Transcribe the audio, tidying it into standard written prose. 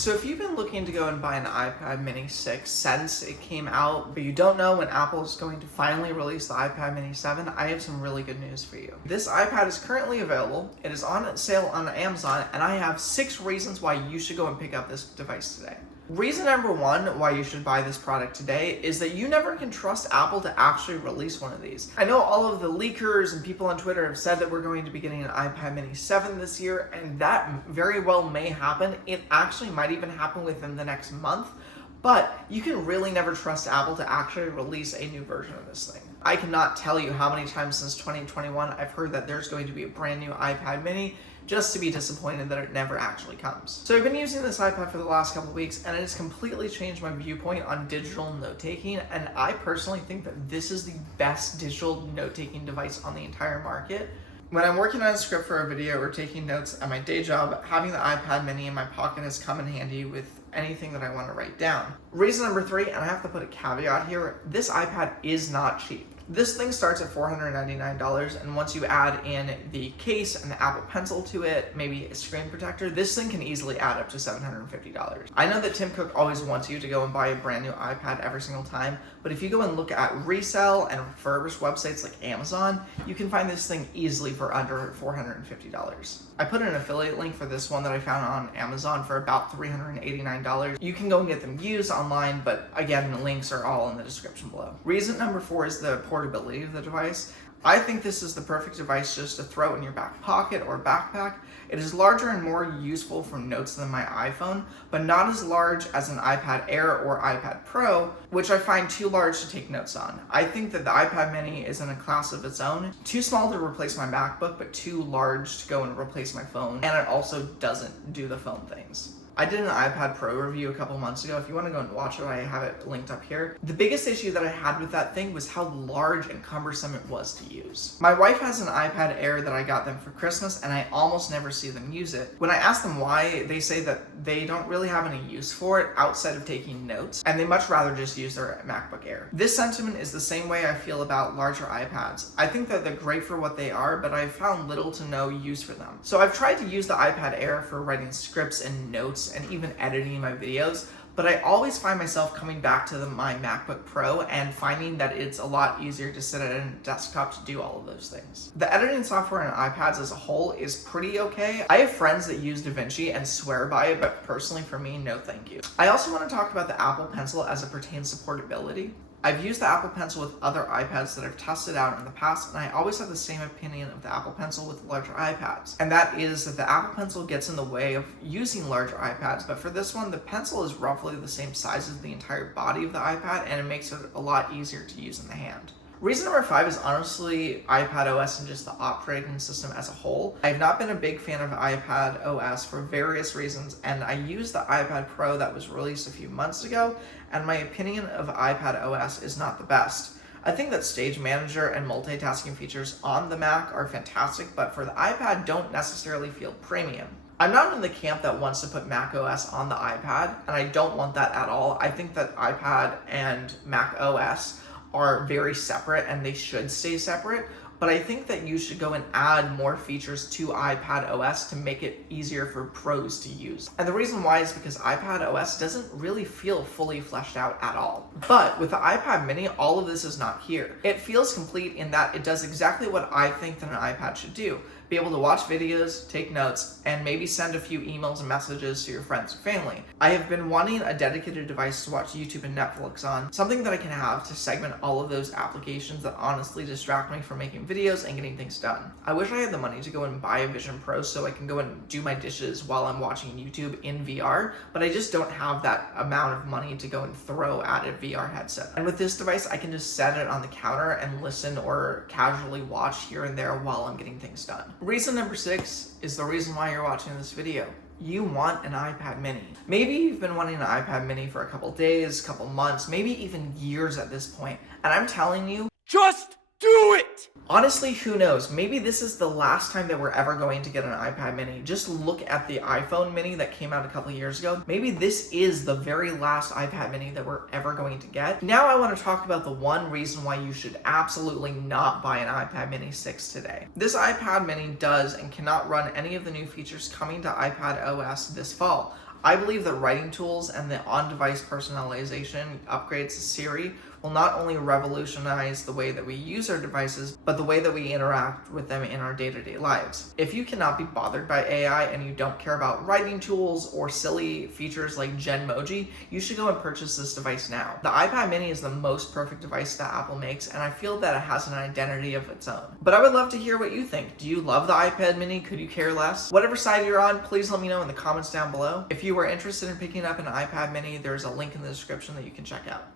So if you've been looking to go and buy an iPad mini 6 since it came out, but you don't know when Apple is going to finally release the iPad mini 7, I have some really good news for you. This iPad is currently available, it is on sale on Amazon, and I have 6 reasons why you should go and pick up this device today. Reason number 1 why you should buy this product today is that you never can trust Apple to actually release one of these. I know all of the leakers and people on Twitter have said that we're going to be getting an iPad mini 7 this year, and that very well may happen. It actually might even happen within the next month, but you can really never trust Apple to actually release a new version of this thing. I cannot tell you how many times since 2021 I've heard that there's going to be a brand new iPad mini, just to be disappointed that it never actually comes. So I've been using this iPad for the last couple of weeks, and it has completely changed my viewpoint on digital note-taking, and I personally think that this is the best digital note-taking device on the entire market. When I'm working on a script for a video or taking notes at my day job, having the iPad mini in my pocket has come in handy with anything that I want to write down. Reason number 3, and I have to put a caveat here, this iPad is not cheap. This thing starts at $499, and once you add in the case and the Apple Pencil to it, maybe a screen protector, this thing can easily add up to $750. I know that Tim Cook always wants you to go and buy a brand new iPad every single time, but if you go and look at resale and refurbished websites like Amazon, you can find this thing easily for under $450. I put in an affiliate link for this one that I found on Amazon for about $389. You can go and get them used online, but again, the links are all in the description below. Reason number 4 is the portability of the device. I think this is the perfect device just to throw in your back pocket or backpack. It is larger and more useful for notes than my iPhone, but not as large as an iPad Air or iPad Pro, which I find too large to take notes on. I think that the iPad mini is in a class of its own. Too small to replace my MacBook, but too large to go and replace my phone, and it also doesn't do the phone things. I did an iPad Pro review a couple months ago. If you want to go and watch it, I have it linked up here. The biggest issue that I had with that thing was how large and cumbersome it was to use. My wife has an iPad Air that I got them for Christmas, and I almost never see them use it. When I ask them why, they say that they don't really have any use for it outside of taking notes, and they much rather just use their MacBook Air. This sentiment is the same way I feel about larger iPads. I think that they're great for what they are, but I've found little to no use for them. So I've tried to use the iPad Air for writing scripts and notes and even editing my videos, but I always find myself coming back to my MacBook Pro and finding that it's a lot easier to sit at a desktop to do all of those things. The editing software on iPads as a whole is pretty okay. I have friends that use DaVinci and swear by it, but personally for me, no thank you. I also want to talk about the Apple Pencil as it pertains to portability. I've used the Apple Pencil with other iPads that I've tested out in the past, and I always have the same opinion of the Apple Pencil with larger iPads. And that is that the Apple Pencil gets in the way of using larger iPads, but for this one, the pencil is roughly the same size as the entire body of the iPad, and it makes it a lot easier to use in the hand. Reason number 5 is honestly iPad OS and just the operating system as a whole. I've not been a big fan of iPad OS for various reasons, and I used the iPad Pro that was released a few months ago, and my opinion of iPad OS is not the best. I think that Stage Manager and multitasking features on the Mac are fantastic, but for the iPad don't necessarily feel premium. I'm not in the camp that wants to put Mac OS on the iPad, and I don't want that at all. I think that iPad and Mac OS are very separate and they should stay separate, but I think that you should go and add more features to iPad OS to make it easier for pros to use. And the reason why is because iPad OS doesn't really feel fully fleshed out at all. But with the iPad mini, all of this is not here. It feels complete in that it does exactly what I think that an iPad should do. Be able to watch videos, take notes, and maybe send a few emails and messages to your friends and family. I have been wanting a dedicated device to watch YouTube and Netflix on, something that I can have to segment all of those applications that honestly distract me from making videos and getting things done. I wish I had the money to go and buy a Vision Pro so I can go and do my dishes while I'm watching YouTube in VR, but I just don't have that amount of money to go and throw at a VR headset. And with this device, I can just set it on the counter and listen or casually watch here and there while I'm getting things done. Reason number 6 is the reason why you're watching this video. You want an iPad mini. Maybe you've been wanting an iPad mini for a couple days, couple months, maybe even years at this point, and I'm telling you, just do it! Honestly, who knows? Maybe this is the last time that we're ever going to get an iPad mini. Just look at the iPhone mini that came out a couple years ago. Maybe this is the very last iPad mini that we're ever going to get. Now I want to talk about the one reason why you should absolutely not buy an iPad mini 6 today. This iPad mini does and cannot run any of the new features coming to iPad OS this fall. I believe that writing tools and the on-device personalization upgrades to Siri will not only revolutionize the way that we use our devices, but the way that we interact with them in our day-to-day lives. If you cannot be bothered by AI and you don't care about writing tools or silly features like Genmoji, you should go and purchase this device now. The iPad mini is the most perfect device that Apple makes, and I feel that it has an identity of its own. But I would love to hear what you think. Do you love the iPad mini? Could you care less? Whatever side you're on, please let me know in the comments down below. If you are interested in picking up an iPad mini, there's a link in the description that you can check out.